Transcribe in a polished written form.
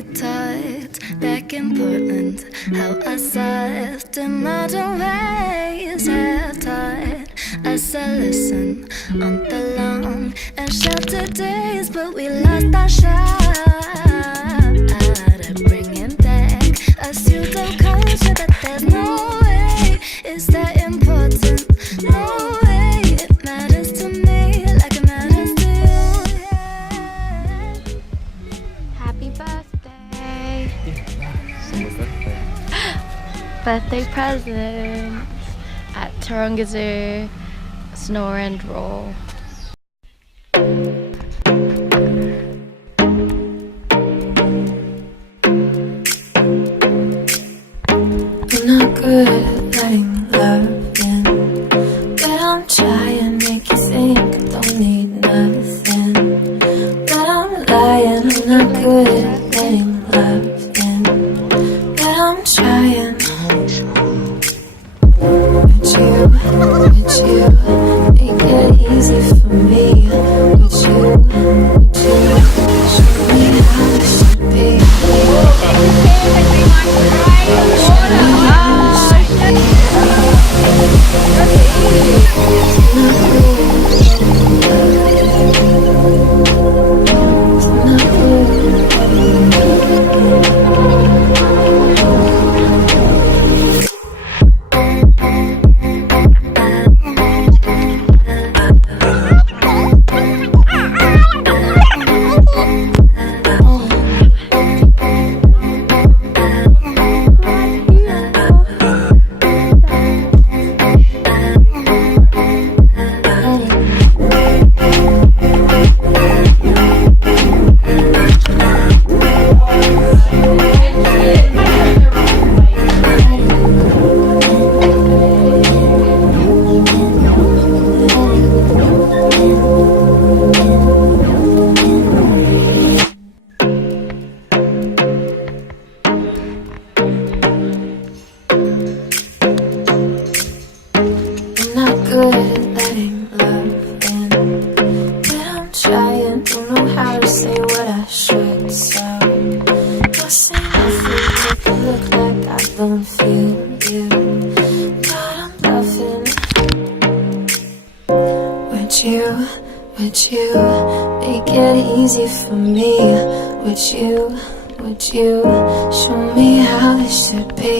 we talked back in Portland, how our soft and modern ways have taught us a lesson on the long and sheltered days, but we lost our shot at bringing back a pseudo-culture that there's no way is that important. No way it matters to me like it matters to you. Yeah. Happy birthday. Birthday present at Taronga Zoo. Snore and roll. I'm not good at letting love in, but I'm trying to make you think I don't need nothing. But I'm lying, I'm not good at letting love in, but I'm trying. With you, make it easy for me. With you, show me how it should be. Good at letting love in, but I'm trying. Don't know how to say what I should. So I'll say nothing, make it look like I don't feel you, but I'm bluffing. Would you make it easy for me? Would you show me how this should be?